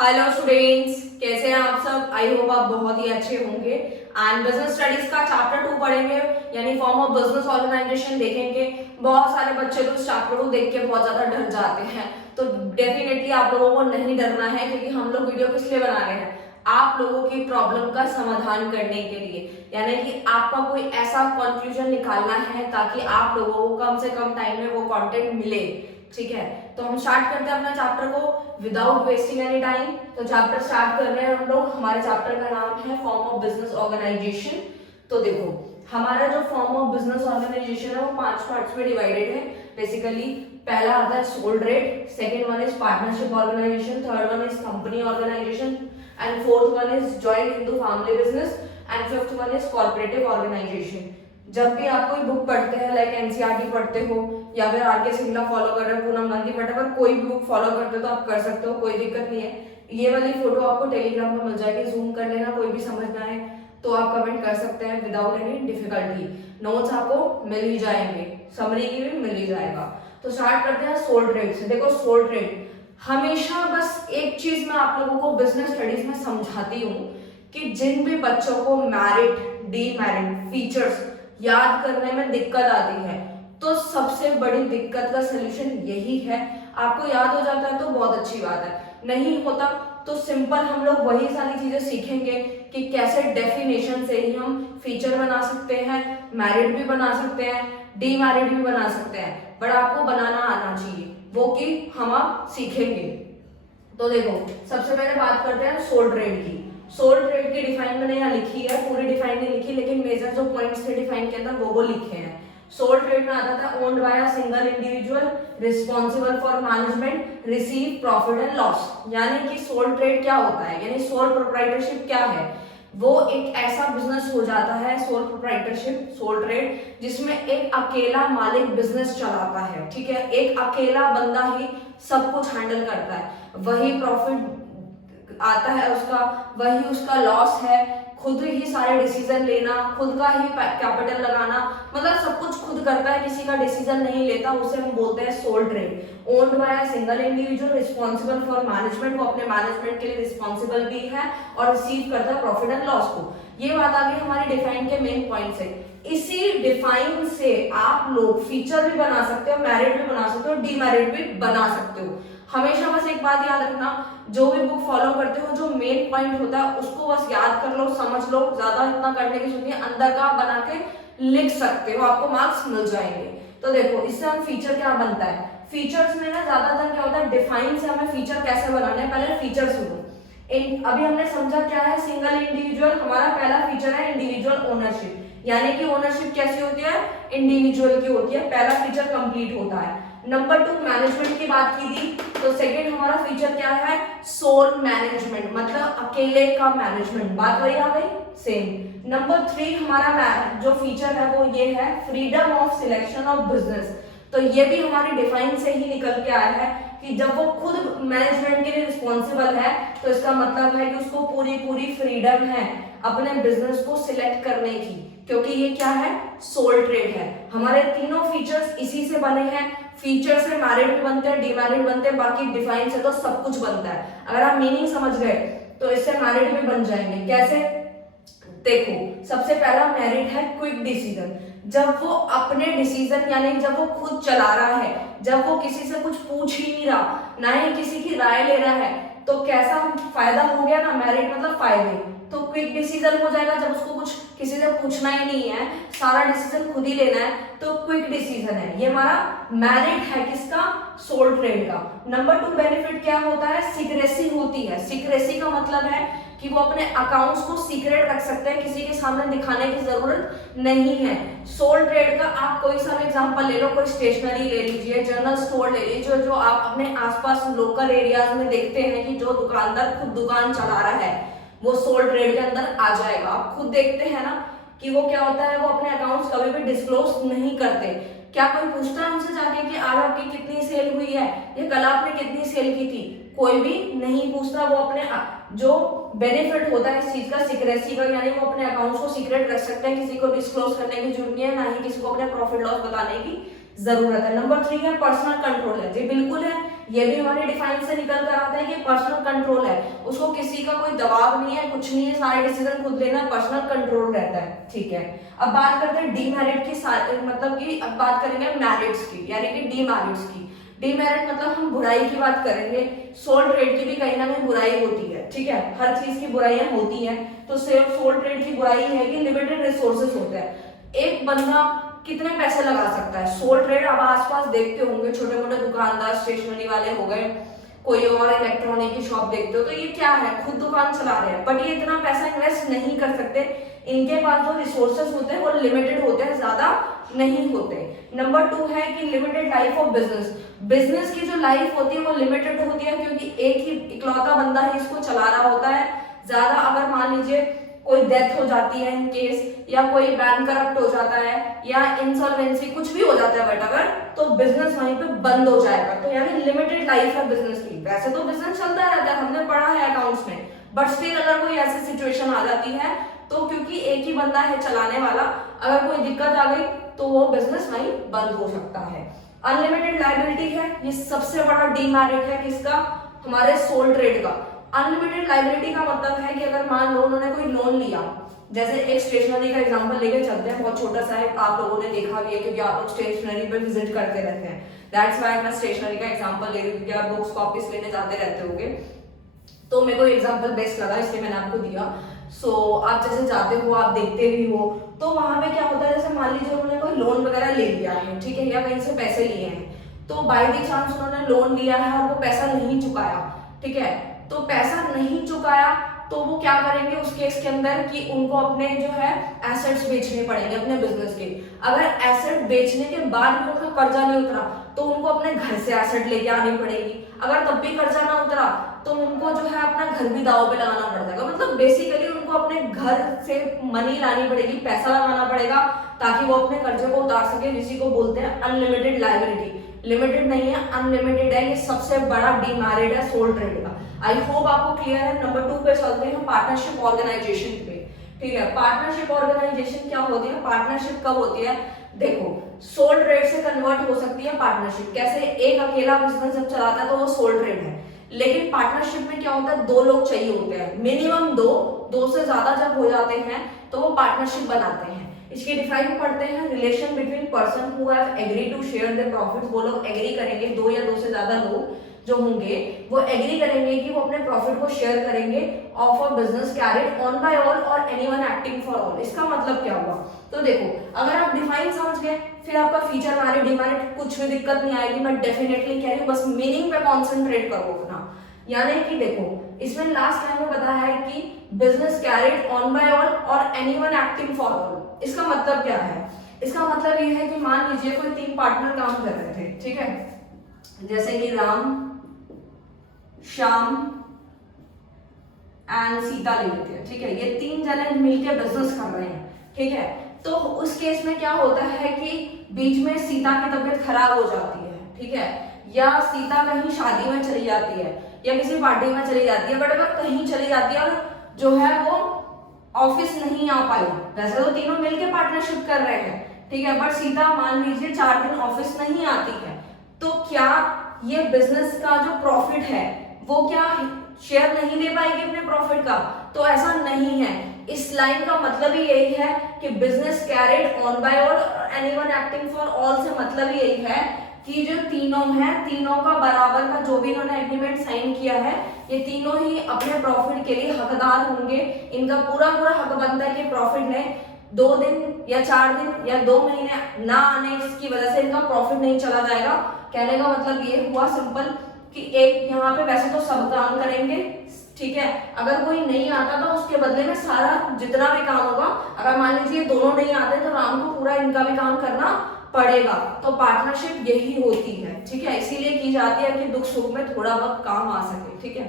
Hello students, कैसे हैं आप सब। आई होप आप बहुत ही अच्छे होंगे। एंड बिजनेस स्टडीज का चैप्टर 2 पढ़ेंगे, यानी फॉर्म ऑफ बिजनेस ऑर्गेनाइजेशन देखेंगे। बहुत सारे बच्चे तो इस चैप्टर को देख के बहुत ज्यादा डर जाते हैं, तो डेफिनेटली आप लोगों को नहीं डरना है, क्योंकि हम लोग वीडियो किस लिए बना रहे हैं, आप लोगों की प्रॉब्लम का समाधान करने के लिए। यानी कि आपका कोई ऐसा कंक्लूजन निकालना है ताकि आप लोगों को कम से कम टाइम में वो कंटेंट मिले। ठीक है, तो हम स्टार्ट करते हैं अपना चैप्टर को विदाउट वेस्टिंग एनी टाइम। तो चैप्टर स्टार्ट कर रहे हैं हम लोग। हमारे चैप्टर का नाम है फॉर्म ऑफ बिजनेस ऑर्गेनाइजेशन। तो देखो, हमारा जो फॉर्म ऑफ बिजनेस ऑर्गेनाइजेशन है वो 5 पार्ट्स में डिवाइडेड है। बेसिकली पहला आता है sole trade, second one is partnership organisation, third one is company organisation, and fourth one is joint Hindu family business, and fifth one is cooperative organisation. जब भी आप कोई बुक पढ़ते हैं, लाइक एनसीईआरटी पढ़ते हो या फिर आर के सिंगला फॉलो कर रहे हो, पूनम गांधी, वट कोई भी बुक फॉलो करते हो तो आप कर सकते हो, कोई दिक्कत नहीं है। ये वाली फोटो आपको टेलीग्राम पर मिल जाएगी, जूम कर लेना। कोई भी समझना है तो आप कमेंट कर सकते हैं विदाउट एनी डिफिकल्टी। नोट्स आपको मिल ही जाएंगे, समरी की भी मिल ही जाएगा। तो स्टार्ट करते हैं सोल ट्रेड से। देखो, सोल ट्रेड हमेशा बस एक चीज मैं आप लोगों को बिजनेस स्टडीज में समझाती हूँ कि जिन भी बच्चों को मैरिट, डीमेरिट, फीचर्स याद करने में दिक्कत आती है, तो सबसे बड़ी दिक्कत का सलूशन यही है। आपको याद हो जाता है तो बहुत अच्छी बात है, नहीं होता तो सिंपल हम लोग वही सारी चीजें सीखेंगे कि कैसे डेफिनेशन से ही हम फीचर बना सकते हैं, मैरिट भी बना सकते हैं, डीमैरिट भी बना सकते हैं। बट आपको बनाना आना चाहिए, वो कि हम आप सीखेंगे। तो देखो, सबसे पहले बात करते हैं सोल ट्रेड की। सोल ट्रेड की डिफाइन मैंने यहाँ लिखी है, पूरी डिफाइन नहीं लिखी, लेकिन मेजर जो पॉइंट्स थे डिफाइन के अंदर वो लिखे हैं। सोल ट्रेड में आता था owned by a single individual, responsible for management, receive profit and loss. यानी कि सोल ट्रेड क्या होता है, यानी सोल प्रोप्राइटरशिप क्या है। वो एक ऐसा बिजनेस हो जाता है, सोल प्रोप्राइटरशिप, सोल ट्रेड, जिसमें एक अकेला मालिक बिजनेस चलाता है। ठीक है, एक अकेला बंदा ही सब कुछ हैंडल करता है, वही प्रॉफिट आता है उसका, वही उसका लॉस है, खुद ही सारे डिसीजन लेना, खुद का ही कैपिटल लगाना, मतलब सब कुछ खुद करता है, किसी का डिसीजन नहीं लेता, उसे हम बोलते हैं sole trade. Owned by a single individual, responsible for management, वो अपने मैनेजमेंट के लिए रिस्पॉन्सिबल भी है और रिसीव करता है प्रॉफिट एंड लॉस को। ये बात आ गई हमारी डिफाइन के मेन पॉइंट से। इसी डिफाइन से आप लोग फीचर भी बना सकते हो, मैरिट भी बना सकते हो, डीमेरिट भी बना सकते हो। हमेशा बस एक बात याद रखना, जो भी बुक फॉलो करते हो, जो मेन पॉइंट होता है उसको बस याद कर लो, समझ लो, ज्यादा इतना करने की जरूरत नहीं, अंदर का बना के लिख सकते हो, आपको मार्क्स मिल जाएंगे। तो देखो, इससे हम फीचर क्या बनता है। फीचर्स में ना ज्यादातर क्या होता है, डिफाइन से हमें फीचर कैसे बनाना है, पहले फीचर सुनो। अभी हमने समझा क्या है सिंगल इंडिविजुअल। हमारा पहला फीचर है इंडिविजुअल ओनरशिप, यानी कि ओनरशिप कैसी होती है, इंडिविजुअल की होती है, पहला फीचर कंप्लीट होता है। नंबर 2, मैनेजमेंट की बात की थी, तो सेकंड हमारा फीचर क्या है, सोल मैनेजमेंट, मतलब अकेले का मैनेजमेंट। बात वही आ गई, सेम। नंबर 3 हमारा जो फीचर है वो ये है, freedom of selection of business. तो ये भी हमारी डिफाइन से ही निकल के आया है कि जब वो खुद मैनेजमेंट के लिए रिस्पॉन्सिबल है, तो इसका मतलब है कि उसको पूरी पूरी फ्रीडम है अपने बिजनेस को सिलेक्ट करने की, क्योंकि ये क्या है, सोल ट्रेड है। हमारे तीनों फीचर्स इसी से बने हैं। फीचर से मैरिट भी बनते हैं, डीमेरिट बनते हैं, बाकी डिफाइन से तो सब कुछ बनता है। अगर आप मीनिंग समझ गए तो इससे मैरिट भी बन जाएंगे। कैसे, देखो, सबसे पहला मेरिट है क्विक डिसीजन। जब वो अपने डिसीजन, यानी जब वो खुद चला रहा है, जब वो किसी से कुछ पूछ ही नहीं रहा, ना ही किसी की राय ले रहा है, तो कैसा फायदा हो गया ना, मेरिट मतलब फायदे। तो क्विक डिसीजन हो जाएगा जब उसको कुछ किसी से पूछना ही नहीं है, सारा डिसीजन खुद ही लेना है, तो क्विक डिसीजन है। ये हमारा मेरिट है किसका, सोल ट्रेड का। नंबर 2 बेनिफिट क्या होता है, सीक्रेसी होती है। सीक्रेसी का मतलब है कि वो अपने अकाउंट्स को सीक्रेट रख सकते हैं, किसी के सामने दिखाने की जरूरत नहीं है। सोल ट्रेड का आप कोई सा एग्जांपल ले लो, कोई स्टेशनरी ले लीजिए, जनरल स्टोर ले लीजिए, जो आप अपने आसपास लोकल एरियाज में देखते हैं कि जो दुकानदार खुद दुकान चला रहा है, वो सोल ट्रेड के अंदर आ जाएगा। आप खुद देखते हैं ना कि वो क्या होता है, वो अपने अकाउंट्स कभी भी डिस्क्लोज नहीं करते। क्या कोई पूछता है उनसे जाके कि आज आपकी कितनी सेल हुई है, ये कल आपने कितनी सेल की थी, कोई भी नहीं पूछता। वो अपने जो बेनिफिट होता है इस चीज का, सीक्रेसी का, यानी वो अपने अकाउंट्स को सीक्रेट रख सकते हैं, किसी को डिस्क्लोज करने की जरूरत नहीं है, ना ही किसी को अपने प्रॉफिट लॉस बताने की जरूरत है। नंबर 3 है पर्सनल कंट्रोल है। जी बिल्कुल है, ये भी हमारे डिफाइन से निकल कर आता है कि पर्सनल कंट्रोल है। उसको किसी का कोई दबाव नहीं है, कुछ नहीं है, सारे डिसीजन खुद लेना, पर्सनल कंट्रोल रहता है, ठीक है। अब बात करते हैं डीमेरिट की, मतलब कि अब बात करेंगे मेरिट्स की, यानी कि डीमेरिट्स की। डीमेरिट मतलब हम बुराई की बात करेंगे, सोल ट्रेड की भी कहीं ना कहीं बुराई होती है, ठीक है, हर चीज की बुराइयां होती हैं। तो सोल ट्रेड की बुराई है कि लिमिटेड रिसोर्सेज होते हैं, एक बंदा कितने पैसे लगा सकता है। सोल ट्रेड आप आसपास देखते होंगे, छोटे मोटे दुकानदार, स्टेशनरी वाले हो गए, कोई और इलेक्ट्रॉनिक की शॉप देखते हो, तो ये क्या है, खुद दुकान चला रहे हैं, बट ये इतना पैसा इन्वेस्ट नहीं कर सकते, इनके पास जो रिसोर्सेज होते हैं वो लिमिटेड होते हैं, ज्यादा नहीं होते। नंबर 2 है कि limited life of business. Business की जो लाइफ होती है वो लिमिटेड होती है, क्योंकि एक ही इकलौता बंदा ही इसको चला रहा होता है। ज्यादा अगर मान लीजिए कोई डेथ हो जाती है इन केस, या कोई बैंक करप्ट हो जाता है, या इंसॉल्वेंसी कुछ भी हो जाता है, बट अगर तो बिजनेस वहीं पे बंद हो जाएगा। तो यानी लिमिटेड लाइफ है बिजनेस की। वैसे तो बिजनेस चलता रहता है, हमने पढ़ा है अकाउंट्स में, बट स्टिल अगर कोई ऐसी सिचुएशन आ जाती है तो क्योंकि एक ही बंदा है चलाने वाला, अगर कोई दिक्कत आ गई तो वो बिजनेस वहीं बंद हो सकता है। अनलिमिटेड लायबिलिटी है, ये सबसे बड़ा डीमेरिट है किसका, हमारे सोल ट्रेड का। अनलिमिटेड लायबिलिटी का मतलब है कि अगर मान लो उन्होंने कोई लोन लिया, जैसे एक स्टेशनरी का एग्जांपल लेके चलते हैं, बहुत छोटा सा है, आप लोगों ने देखा भी है क्योंकि आप लोग स्टेशनरी पे विजिट करते रहते हैं, दैट्स व्हाई मैं स्टेशनरी का एग्जांपल ले रही हूँ, क्योंकि आप बुक्स कॉपीज लेने जाते रहते होंगे, तो मेरे को एग्जांपल बेस्ट लगा इसलिए मैंने आपको दिया। सो आप जैसे जाते हो, आप देखते भी हो, तो वहां पे क्या होता है, जैसे मान लीजिए उन्होंने कोई लोन वगैरह ले लिया है, ठीक है, या कहीं से पैसे लिए हैं, तो बाय द चांस उन्होंने लोन लिया है और वो पैसा नहीं चुकाया, ठीक है, तो पैसा नहीं चुकाया तो वो क्या करेंगे उस केस के अंदर कि उनको अपने जो है एसेट्स बेचने पड़ेंगे अपने बिजनेस के। अगर एसेट बेचने के बाद भी उनका कर्जा नहीं उतरा तो उनको अपने घर से एसेट लेके आनी पड़ेगी, अगर तब भी कर्जा ना उतरा तो उनको जो है अपना घर भी दाव पे लगाना पड़ जाएगा। मतलब बेसिकली उनको अपने घर से मनी लानी पड़ेगी, पैसा लगाना पड़ेगा, ताकि वो अपने कर्जे को उतार सके, जिसी को बोलते हैं अनलिमिटेड लायबिलिटी। लिमिटेड नहीं है, अनलिमिटेड है, ये सबसे बड़ा डीमेरिट है सोल ट्रेड का। आई होप आपको क्लियर है। नंबर 2 पे चलते हैं, पार्टनरशिप ऑर्गेनाइजेशन पे, ठीक है। पार्टनरशिप ऑर्गेनाइजेशन क्या होती है, पार्टनरशिप कब होती है, देखो सोल ट्रेड से कन्वर्ट हो सकती है पार्टनरशिप। कैसे, एक अकेला बिजनेस जब चलाता है तो वो सोल ट्रेड है, लेकिन पार्टनरशिप में क्या होता है, 2 लोग चाहिए होते हैं, मिनिमम 2 से ज्यादा जब हो जाते हैं तो वो पार्टनरशिप बनाते हैं। इसकी डिफाइन पढ़ते हैं, relation between person who have agree to share their profits. वो लोग एग्री करेंगे, 2 या 2 से ज्यादा लोग जो होंगे वो एग्री करेंगे कि वो अपने प्रॉफिट को शेयर करेंगे of a business carried on by all और एनीवन एक्टिंग फॉर ऑल। इसका मतलब क्या हुआ, तो देखो अगर आप डिफाइन समझ गए, फिर आपका फीचर मेरिट डिमेरिट कुछ भी दिक्कत नहीं आएगी। मैं डेफिनेटली कह रही हूँ, बस मीनिंग पे कॉन्सेंट्रेट करो अपना। यानी कि देखो इसमें लास्ट टाइम में बताया है कि business carried on by all और एनीवन एक्टिंग फॉर ऑल। इसका मतलब क्या है, इसका मतलब ये है कि मान लीजिए कोई 3 पार्टनर काम कर रहे थे, ठीक है, जैसे कि राम, श्याम एंड सीता ले लेते हैं, ठीक है, ये 3 जने मिलकर बिजनेस कर रहे हैं, ठीक है। तो उस केस में क्या होता है कि बीच में सीता की तबीयत खराब हो जाती है, ठीक है, या सीता कहीं शादी में चली जाती है या किसी पार्टी में चली जाती है, बट अगर कहीं चली जाती है और जो है वो ऑफिस नहीं आ पाई, वैसे तो तीनों मिलकर पार्टनरशिप कर रहे हैं, ठीक है, बट सीता मान लीजिए 4 दिन ऑफिस नहीं आती है, तो क्या ये बिजनेस का जो प्रॉफिट है वो क्या शेयर नहीं ले पाएगी अपने प्रॉफिट का, तो ऐसा नहीं है। इस लाइन का मतलब ही यही है कि business carried on by all anyone acting for all से मतलब ही यही है कि जो तीनों हैं, तीनों का बराबर का जो भी इन्होंने एग्रीमेंट साइन किया है, ये तीनों ही अपने प्रॉफिट के लिए हकदार होंगे। इनका पूरा हक बनता है कि प्रॉफिट ने 2 दिन या 4 दिन या 2 महीने ना आने की वजह से इनका प्रॉफिट नहीं चला जाएगा। कहने का मतलब ये हुआ सिंपल कि एक यहाँ पे वैसे तो सब काम करेंगे, ठीक है, अगर कोई नहीं आता तो उसके बदले में सारा जितना भी काम होगा, अगर मान लीजिए दोनों नहीं आते तो राम को पूरा इनका भी काम करना पड़ेगा। तो पार्टनरशिप यही होती है, ठीक है, इसीलिए की जाती है कि दुख सुख में थोड़ा बहुत काम आ सके, ठीक है।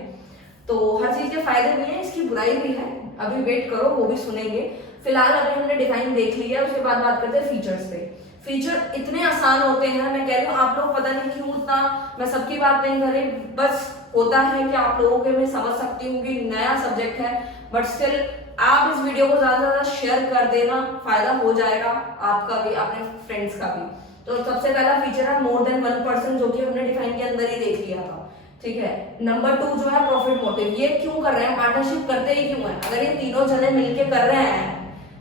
तो हर चीज के फायदे भी हैं, इसकी बुराई भी है, अभी वेट करो वो भी सुनेंगे। फिलहाल अभी हमने डिफाइन देख लिया, उसके बाद बात करते हैं फीचर्स पे। फीचर इतने आसान होते हैं, मैं कह रही हूँ आप लोग पता नहीं क्यों उतना, मैं सबकी बात नहीं कर रही, बस होता है कि आप लोगों के मैं समझ सकती हूँ कि नया सब्जेक्ट है, बट स्टिल आप इस वीडियो को ज्यादा से ज्यादा शेयर कर देना, फायदा हो जाएगा आपका भी, अपने फ्रेंड्स का भी। तो सबसे पहला फीचर है मोर देन 1 पर्सन, जो कि हमने डिफाइन के अंदर ही देख लिया था। ठीक है। नंबर 2 जो है प्रॉफिट मोटिव, ये क्यों कर रहे हैं, पार्टनरशिप करते ही क्यों है, अगर ये तीनों जने मिलके कर रहे हैं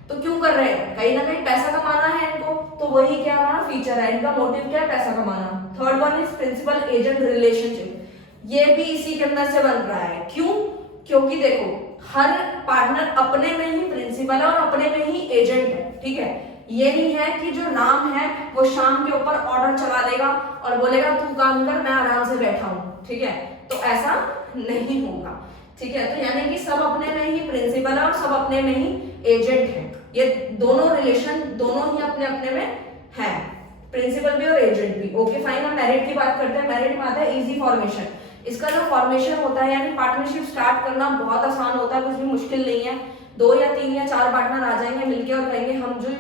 तो क्यों कर रहे हैं, कहीं ना कहीं पैसा कमाना है इनको, तो वही क्या हमारा फीचर है, इनका मोटिव क्या है, पैसा कमाना। Third one is principal agent relationship, ये भी इसी के अंदर से बन रहा है, क्यों, क्योंकि देखो हर पार्टनर अपने में ही प्रिंसिपल है और अपने में ही एजेंट है, ठीक है। ये नहीं है कि जो नाम है वो शाम के ऊपर ऑर्डर चला देगा और बोलेगा तू काम कर मैं आराम से बैठा हूं, ठीक है, तो ऐसा नहीं होगा, ठीक है। तो यानी कि सब अपने में ही प्रिंसिपल है और सब अपने में ही एजेंट है, ये दोनों रिलेशन दोनों ही अपने अपने में है, प्रिंसिपल भी और एजेंट भी। ओके फाइन, हम मैरिट की बात करते हैं। मैरिट में आता है इजी फॉर्मेशन, इसका जो फॉर्मेशन होता है यानी पार्टनरशिप स्टार्ट करना बहुत आसान होता है, कुछ भी मुश्किल नहीं है, 2 या 3 या 4 पार्टनर आ जाएंगे मिलके और कहेंगे हम जो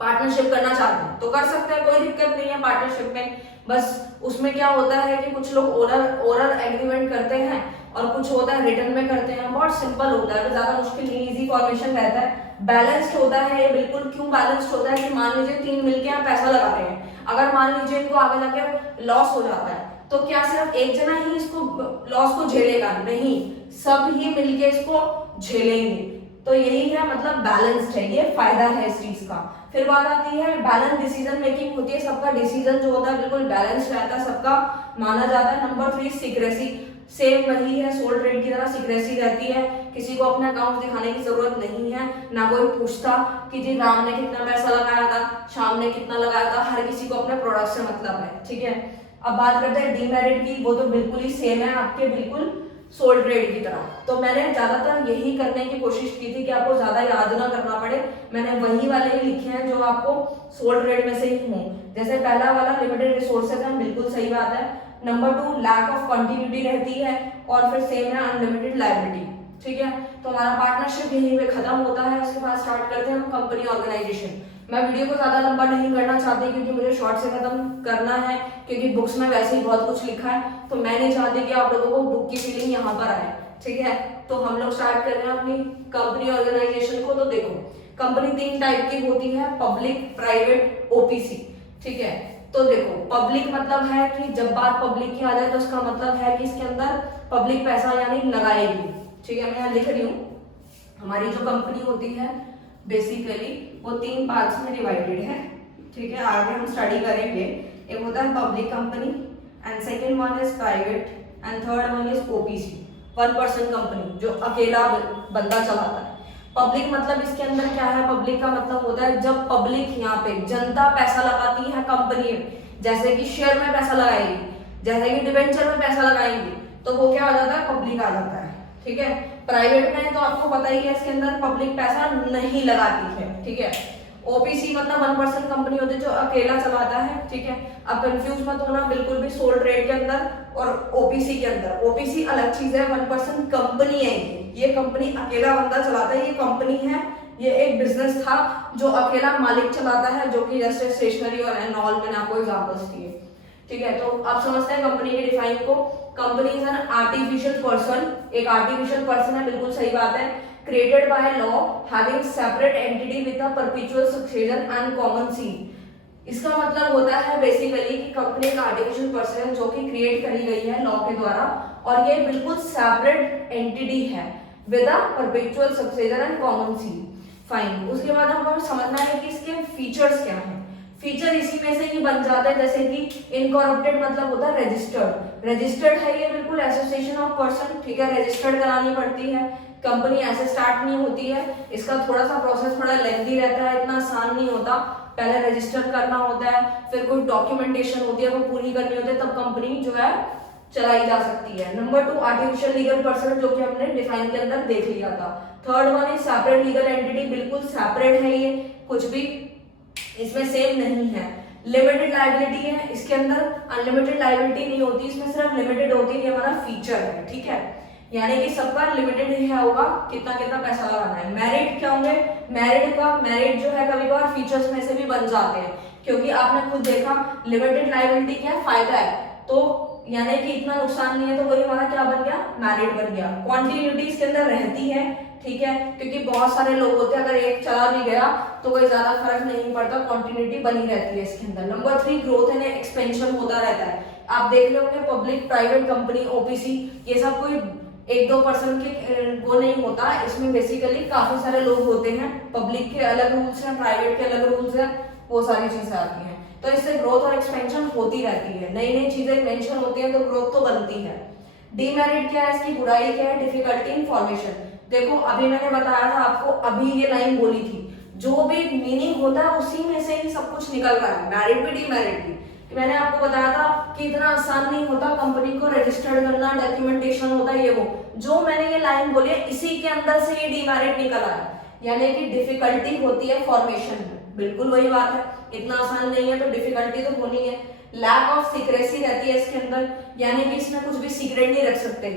पार्टनरशिप करना चाहते हैं तो कर सकते हैं, कोई दिक्कत नहीं है पार्टनरशिप में। बस उसमें क्या होता है कि कुछ लोग ओरल एग्रीमेंट करते हैं और कुछ होता है रिटर्न में करते हैं, बहुत सिंपल होता है, ज्यादा मुश्किल नहीं, इजी फॉर्मेशन रहता है, बैलेंस्ड होता है ये बिल्कुल। क्यों बैलेंस्ड होता है कि मान लीजिए 3 मिलके यहाँ पैसा लगा रहे हैं, अगर मान लीजिए इनको आगे जाके लॉस हो जाता है तो क्या सिर्फ एक जना ही इसको लॉस को झेलेगा, नहीं, सब ही मिलके इसको झेलेंगे, तो यही है मतलब बैलेंस्ड है, ये फायदा है इस चीज का। फिर बात आती है बैलेंस डिसीजन मेकिंग होती है, सबका डिसीजन जो होता है बिल्कुल बैलेंस रहता है, सबका माना जाता है। नंबर 3 सीक्रेसी, सेम वही है सोल ट्रेड की तरह, सीक्रेसी रहती है, किसी को अपना अकाउंट दिखाने की जरूरत नहीं है, ना कोई पूछता कि जी राम ने कितना पैसा लगाया था, श्याम ने कितना लगाया था, हर किसी को अपने प्रोडक्ट से मतलब है, ठीक है। अब बात करते हैं डीमेरिट की, वो तो बिल्कुल ही सेम है आपके बिल्कुल सोल ट्रेड की तरह। तो मैंने ज्यादातर यही करने की कोशिश की थी कि आपको ज्यादा याद ना करना पड़े, मैंने वही वाले ही लिखे हैं जो आपको सोल ट्रेड में से ही हों। जैसे पहला वाला लिमिटेड रिसोर्सेज है, बिल्कुल सही बात है। नंबर 2 लैक ऑफ कंटिन्यूटी रहती है, और फिर सेम है अनलिमिटेड लायबिलिटी, ठीक है। तो हमारा पार्टनरशिप यहीं पे खत्म होता है, उसके बाद स्टार्ट करते हैं हम कंपनी ऑर्गेनाइजेशन। मैं वीडियो को ज्यादा लंबा नहीं करना चाहती क्योंकि मुझे शॉर्ट से खत्म करना है, क्योंकि बुक्स में वैसे ही बहुत कुछ लिखा है, तो मैं नहीं चाहती कि आप लोगों को बुक की फीलिंग यहाँ पर आए, ठीक है। तो हम लोग स्टार्ट कर रहे हैं अपनी कंपनी ऑर्गेनाइजेशन को। तो देखो कंपनी 3 टाइप की होती है, पब्लिक, प्राइवेट, ओपीसी, ठीक है। तो देखो पब्लिक मतलब है कि जब बात पब्लिक की आ जाए तो उसका मतलब है कि इसके अंदर पब्लिक पैसा यानी लगाएगी, ठीक है। मैं यहाँ लिख रही हूँ, हमारी जो कंपनी होती है बेसिकली वो 3 पार्ट्स में डिवाइडेड है, ठीक है, आगे हम स्टडी करेंगे। एक होता है public company, and second one is private, and third one is OPC, 1% company जो अकेला बंदा चलाता है। पब्लिक मतलब इसके अंदर क्या है, पब्लिक का मतलब होता है जब पब्लिक यहाँ पे जनता पैसा लगाती है कंपनी में, जैसे कि शेयर में पैसा लगाएगी, जैसे कि डिबेंचर में पैसा लगाएंगी, तो वो क्या हो जाता है, पब्लिक आ जाता है, ठीक है। प्राइवेट में तो आपको पता ही है इसके अंदर पब्लिक पैसा नहीं लगाती है, ठीक है। ओपीसी मतलब 1% कंपनी होती है जो अकेला चलाता है, ठीक है। अब कंफ्यूज मत होना बिल्कुल भी सोल ट्रेड के अंदर और ओपीसी के अंदर, ओपीसी अलग चीज है, 1% कंपनी है, ये कंपनी अकेला बंदा चलाता है, ये कंपनी है, ये एक बिजनेस था जो अकेला मालिक चलाता है, जो कि जैसे स्टेशनरी और एंड ऑल मैंने आपको एग्जांपल्स दिए, ठीक है। तो आप समझते हैं कंपनी के डिफाइन को। Company is an artificial person, एक आर्टिफिशियल पर्सन है, बिल्कुल सही बात है, created by law having separate entity with a perpetual succession and common seal. इसका मतलब होता है बेसिकली कि कंपनी एक आर्टिफिशियल पर्सन है जो कि क्रिएट करी गई है लॉ के द्वारा, और ये बिल्कुल सेपरेट एंटिटी है with a perpetual succession and common seal. Fine, उसके बाद हमें समझना है कि इसके फीचर्स क्या हैं। फीचर इसी में से ही बन जाता है, जैसे कि इनकॉर्पोरेटेड मतलब होता है रजिस्टर्ड, रजिस्टर्ड है ये बिल्कुल एसोसिएशन ऑफ पर्सन, ठीक है, रजिस्टर्ड करानी पड़ती है, कंपनी ऐसे स्टार्ट नहीं होती है, इसका थोड़ा सा प्रोसेस थोड़ा लेंथी रहता है, इतना आसान नहीं होता, पहले रजिस्टर करना होता है, फिर कोई डॉक्यूमेंटेशन होती है वो पूरी करनी होती है, तब कंपनी जो है चलाई जा सकती है। नंबर 2 आर्टिफिशियल लीगल पर्सन, जो कि हमने डिफाइन के अंदर देख लिया था। Third one is separate legal entity, बिल्कुल सेपरेट है ये, कुछ भी इसमें सेम नहीं है। लिमिटेड लायबिलिटी है, इसके अंदर अनलिमिटेड लायबिलिटी नहीं होती, इसमें सिर्फ लिमिटेड होती है, ये हमारा फीचर है, ठीक है, यानी कि सबका लिमिटेड ही होगा कितना कितना पैसा लगाना है। मेरिट क्या होंगे, मेरिट जो है कभी कभार फीचर्स में से भी बन जाते हैं, क्योंकि आपने खुद देखा लिमिटेड लायबिलिटी क्या है, फायदा है, तो यानी कि इतना नुकसान नहीं है, तो वही हमारा क्या बन गया, मेरिट बन गया। क्वांटिटी इसके अंदर रहती है, ठीक है, क्योंकि बहुत सारे लोग होते हैं, अगर एक चला भी गया तो कोई ज्यादा फर्क नहीं पड़ता, कंटिन्यूटी बनी रहती है इसके अंदर। नंबर 3 ग्रोथ एंड एक्सपेंशन होता रहता है, आप देख रहे होंगे पब्लिक प्राइवेट कंपनी ओपीसी, ये सब कोई 1-2% के वो नहीं होता, इसमें बेसिकली काफी सारे लोग होते हैं, पब्लिक के अलग रूल्स हैं, प्राइवेट के अलग रूल्स हैं, वो सारी चीजें आती हैं। तो इससे ग्रोथ और एक्सपेंशन होती रहती है, नई नई चीजें इन्वेंशन होती है तो ग्रोथ तो बनती है। डीमेरिट क्या है, इसकी बुराई क्या है, डिफिकल्टी इन फॉर्मेशन। देखो अभी मैंने बताया था आपको, अभी ये लाइन बोली थी, जो भी मीनिंग होता है उसी में से ही सब कुछ निकल रहा है, मेरिट भी डीमेरिट भी। मैंने आपको बताया था कि इतना आसान नहीं होता कंपनी को रजिस्टर्ड करना, डॉक्यूमेंटेशन होता है ये वो, जो मैंने ये लाइन बोली है इसी के अंदर से ये डीमेरिट निकल आया, यानी कि डिफिकल्टी होती है फॉर्मेशन में, बिल्कुल वही बात है, इतना आसान नहीं है तो डिफिकल्टी तो होनी है। लैक ऑफ सीक्रेसी रहती है इसके अंदर, यानी कि इसमें कुछ भी सीक्रेट नहीं रख सकते,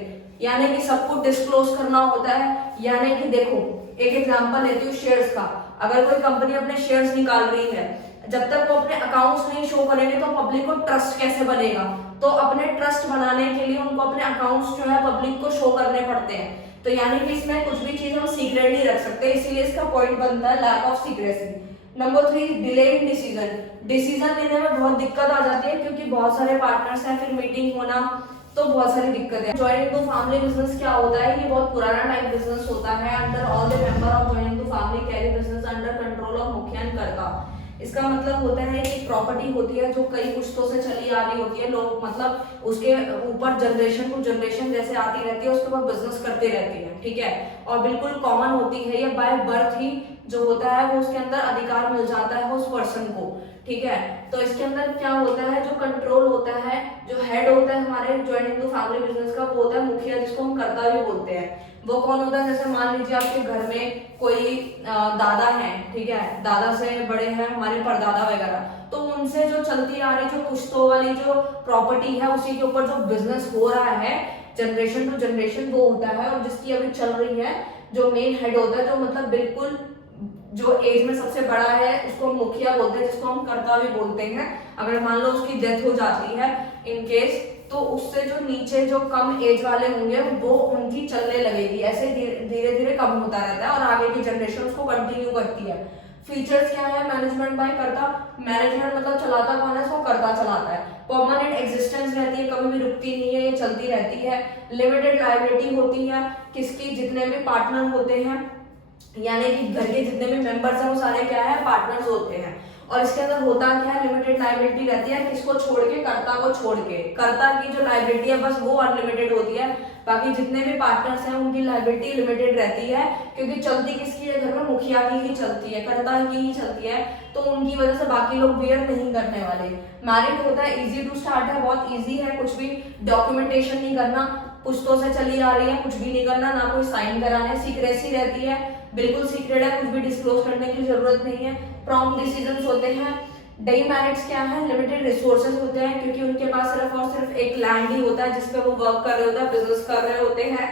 यानी कि सब कुछ डिस्क्लोज करना होता है। यानी कि देखो एक एग्जांपल लेती हूँ शेयर्स का, अगर कोई कंपनी अपने शेयर्स निकाल रही है, जब तक वो अपने अकाउंट्स नहीं शो करेंगे तो पब्लिक को ट्रस्ट कैसे बनेगा, तो अपने ट्रस्ट बनाने के लिए उनको अपने अकाउंट्स जो है पब्लिक को शो करने पड़ते हैं, तो यानी कि इसमें कुछ भी चीज हम सीक्रेट नहीं रख सकते, इसीलिए इसका पॉइंट बनता है lack of secrecy. Number 3, delay in decision. Decision लेने में बहुत दिक्कत आ जाती है क्योंकि बहुत सारे पार्टनर्स हैं, फिर मीटिंग होना, तो बहुत सारी दिक्कत है। जॉइनिंग टू फैमिली बिजनेस क्या होता है, ये बहुत पुराना टाइप बिजनेस होता है। Under all the member of joining two family carry business under control of मुखिया एंड कर्ता। इसका मतलब होता है कि प्रॉपर्टी होती है जो कई पुश्तों से चली आ रही होती है, लोग मतलब उसके ऊपर जनरेशन टू जनरेशन जैसे आती रहती है, उसके बाद बिजनेस करते रहते हैं, ठीक है, और बिल्कुल कॉमन होती है, ये बाय बर्थ ही जो होता है वो उसके अंदर अधिकार मिल जाता है उस पर्सन को, ठीक है। तो इसके अंदर क्या होता है, जो कंट्रोल होता है, जो हेड होता है हमारे ज्वाइनिंग टू फैमिली बिजनेस का, वो होता है मुखिया, जिसको हम कर्ता भी बोलते हैं। वो कौन होता है, जैसे मान लीजिए आपके घर में कोई दादा है, ठीक है, दादा से बड़े हैं हमारे परदादा वगैरह, तो उनसे जो चलती आ रही जो पुश्तों वाली जो प्रॉपर्टी है, उसी के ऊपर जो बिजनेस हो रहा है जनरेशन टू जनरेशन, वो होता है। और जिसकी अभी चल रही है, जो मेन हेड होता है, जो मतलब बिल्कुल जो एज में सबसे बड़ा है, उसको हम मुखिया बोलते हैं, जिसको हम कर्ता भी बोलते हैं। अगर मान लो उसकी डेथ हो जाती है इन केस, तो उससे जो नीचे जो कम एज वाले होंगे वो उनकी चलने लगेगी, ऐसे धीरे धीरे कम होता रहता है और आगे की जनरेशन उसको कंटिन्यू करती है। फीचर्स क्या है, मैनेजमेंट बाय कर्ता। मैनेजमेंट मतलब चलाता कौन है, इसको कर्ता चलाता है। परमानेंट एग्जिस्टेंस रहती है, कभी भी रुकती नहीं है, ये चलती रहती है। लिमिटेड लायबिलिटी होती है, किसकी, जितने भी पार्टनर होते हैं, यानी कि घर के जितने भी मेंबर्स हैं वो सारे क्या है, पार्टनर्स होते हैं। और इसके अंदर होता क्या है, लिमिटेड लायबिलिटी रहती है, किसको छोड़ के, कर्ता को छोड़ के। कर्ता की जो लायबिलिटी है बस वो अनलिमिटेड होती है, बाकी जितने भी पार्टनर्स हैं उनकी लायबिलिटी लिमिटेड रहती है, क्योंकि चलती किसकी है घर में, मुखिया की ही चलती है, कर्ता की ही चलती है, तो उनकी वजह से बाकी लोग बियर नहीं करने वाले। मैरिट होता है इजी टू स्टार्ट है, बहुत इजी है, कुछ भी डॉक्यूमेंटेशन नहीं करना, पुश्तों से चली आ रही है, कुछ भी नहीं करना, ना कोई साइन कराने। सीक्रेसी रहती है, बिल्कुल सीक्रेट है, कुछ भी डिस्क्लोज करने की जरूरत नहीं है। प्रॉम्प्ट डिसीजंस होते हैं। डीमेरिट्स क्या है, लिमिटेड रिसोर्सेज होते हैं, क्योंकि उनके पास सिर्फ और सिर्फ एक लैंड ही होता है जिसपे वो वर्क कर रहे होते हैं, बिजनेस कर रहे होते हैं।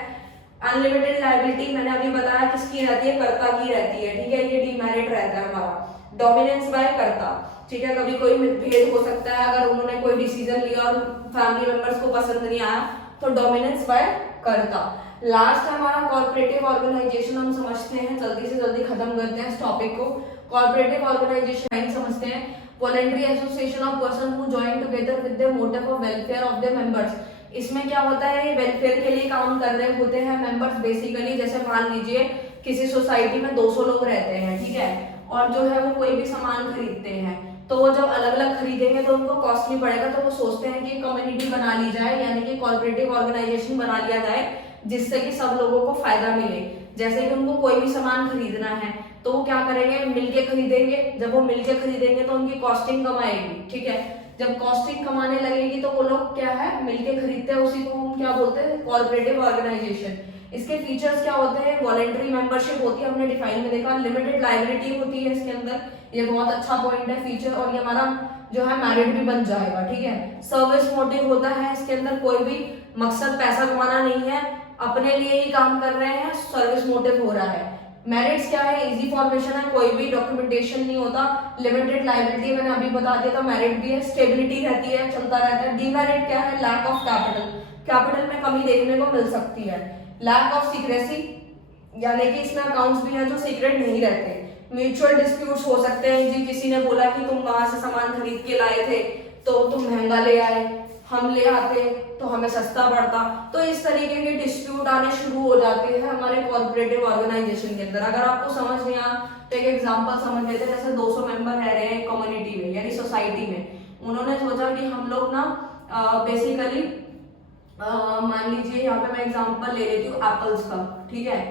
अनलिमिटेड लायबिलिटी मैंने अभी बताया किसकी रहती है, कर्ता की रहती है, ठीक है, ये डीमेरिट रहता है हमारा। डोमिनेंस बाय कर्ता, ठीक है, कभी कोई मतभेद हो सकता है, अगर उन्होंने कोई डिसीजन लिया और फैमिली मेंबर्स को पसंद नहीं आया तो डोमिनेंस बाय कर्ता। लास्ट हमारा कॉर्पोरेटिव ऑर्गेनाइजेशन, हम समझते हैं, जल्दी से जल्दी खत्म करते हैं इस टॉपिक को। कॉर्पोरेटिव ऑर्गेनाइजेशन समझते हैं, voluntary association of person who join together with the motive of welfare of the members. इसमें क्या होता है, वेलफेयर के लिए काम कर रहे होते हैं मेंबर्स बेसिकली। जैसे मान लीजिए किसी सोसाइटी में 200 लोग रहते हैं, ठीक है, और जो है वो कोई भी सामान खरीदते हैं, तो वो जब अलग अलग खरीदेंगे तो उनको कॉस्टली पड़ेगा, तो वो सोचते हैं कि कम्युनिटी बना ली जाए, यानी कि कॉर्पोरेटिव ऑर्गेनाइजेशन बना लिया जाए जिससे कि सब लोगों को फायदा मिले। जैसे कि उनको कोई भी सामान खरीदना है तो वो क्या करेंगे, मिलके खरीदेंगे। जब वो मिलके खरीदेंगे तो उनकी कॉस्टिंग कम आएगी, ठीक है। जब कॉस्टिंग कमाने लगेगी तो वो लोग क्या है, मिलके खरीदते हैं, उसी को हम क्या बोलते हैं, कॉर्पोरेटिव ऑर्गेनाइजेशन। इसके फीचर्स क्या होते हैं, वॉलंटरी मेंबरशिप होती है, हमने डिफाइन में देखा। लिमिटेड लायबिलिटी होती है इसके अंदर, ये बहुत अच्छा पॉइंट है फीचर, और ये हमारा जो है मैरिट भी बन जाएगा, ठीक है। सर्विस मोटिव होता है इसके अंदर, कोई भी मकसद पैसा कमाना नहीं है, अपने लिए ही काम कर रहे हैं, सर्विस मोटिव हो रहा है। मेरिट्स क्या है, इजी फॉर्मेशन है, कोई भी डॉक्यूमेंटेशन नहीं होता। लिमिटेड लायबिलिटी मैंने अभी बता दिया था, मेरिट भी है। स्टेबिलिटी रहती है, चलता रहता है। डीमेरिट क्या है, लैक ऑफ कैपिटल, कैपिटल में कमी देखने को मिल सकती है। लैक ऑफ सीक्रेसी, यानी कि इसमें अकाउंट्स भी हैं जो सीक्रेट नहीं रहते। म्यूचुअल डिस्प्यूट्स हो सकते हैं, जी किसी ने बोला कि तुम वहां से सामान खरीद के लाए थे तो तुम महंगा ले आए, हम ले आते तो हमें सस्ता पड़ता। तो इस तरीके के डिस्प्यूट आने शुरू हो जाते हैं हमारे कॉर्पोरेटिव ऑर्गेनाइजेशन के अंदर। अगर आपको समझ नहीं आ तो एक एग्जांपल समझ लेते हैं, जैसे 200 मेंबर रह रहे हैं कम्युनिटी में यानी सोसाइटी में, उन्होंने सोचा कि हम लोग ना बेसिकली मान लीजिए यहाँ पे मैं एग्जांपल ले लेती हूँ एप्पल्स का, ठीक है,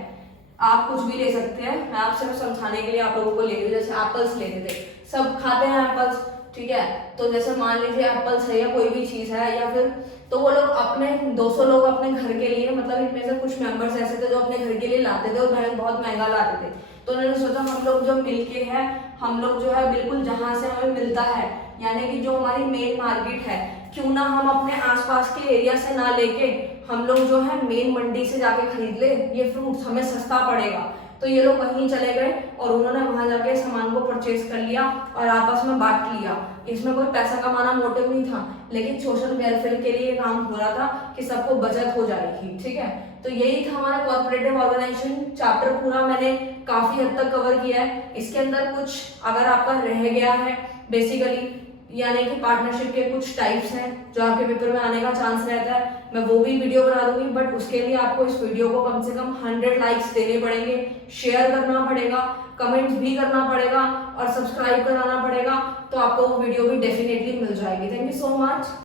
आप कुछ भी ले सकते हैं, मैं आपसे समझाने के लिए आप लोगों को ले रही हूँ। जैसे एप्पल्स लेते थे, सब खाते हैं एप्पल्स, ठीक है, तो जैसे मान लीजिए एप्पल्स है या कोई भी चीज है, या फिर तो वो लोग अपने 200 लोग अपने घर के लिए, मतलब इनमें से कुछ मेंबर्स ऐसे थे जो अपने घर के लिए लाते थे और बहुत महंगा लाते थे। तो उन्होंने सोचा हम लोग जो मिलके है, हम लोग जो है बिल्कुल जहां से हमें मिलता है, यानी कि जो हमारी मेन मार्केट है, क्यों ना हम अपने आसपास के एरिया से ना लेके हम लोग जो है मेन मंडी से जाके खरीद ले, ये फ्रूट्स हमें सस्ता पड़ेगा। तो ये लोग वहीं चले गए और उन्होंने वहां जाके सामान को परचेज कर लिया और आपस में बांट लिया। इसमें कोई पैसा कमाना मोटिव नहीं था, लेकिन सोशल वेलफेयर के लिए काम हो रहा था कि सबको बचत हो जाएगी, ठीक है। तो यही था हमारा कॉर्पोरेटिव ऑर्गेनाइजेशन चैप्टर, पूरा मैंने काफी हद तक कवर किया है। इसके अंदर कुछ अगर आपका रह गया है बेसिकली, यानी कि पार्टनरशिप के कुछ टाइप्स हैं जो आपके पेपर में आने का चांस रहता है, मैं वो भी वीडियो बना दूंगी, बट उसके लिए आपको इस वीडियो को कम से कम 100 लाइक्स देने पड़ेंगे, शेयर करना पड़ेगा, कमेंट्स भी करना पड़ेगा और सब्सक्राइब कराना पड़ेगा, तो आपको वो वीडियो भी डेफिनेटली मिल जाएगी। Thank you so much.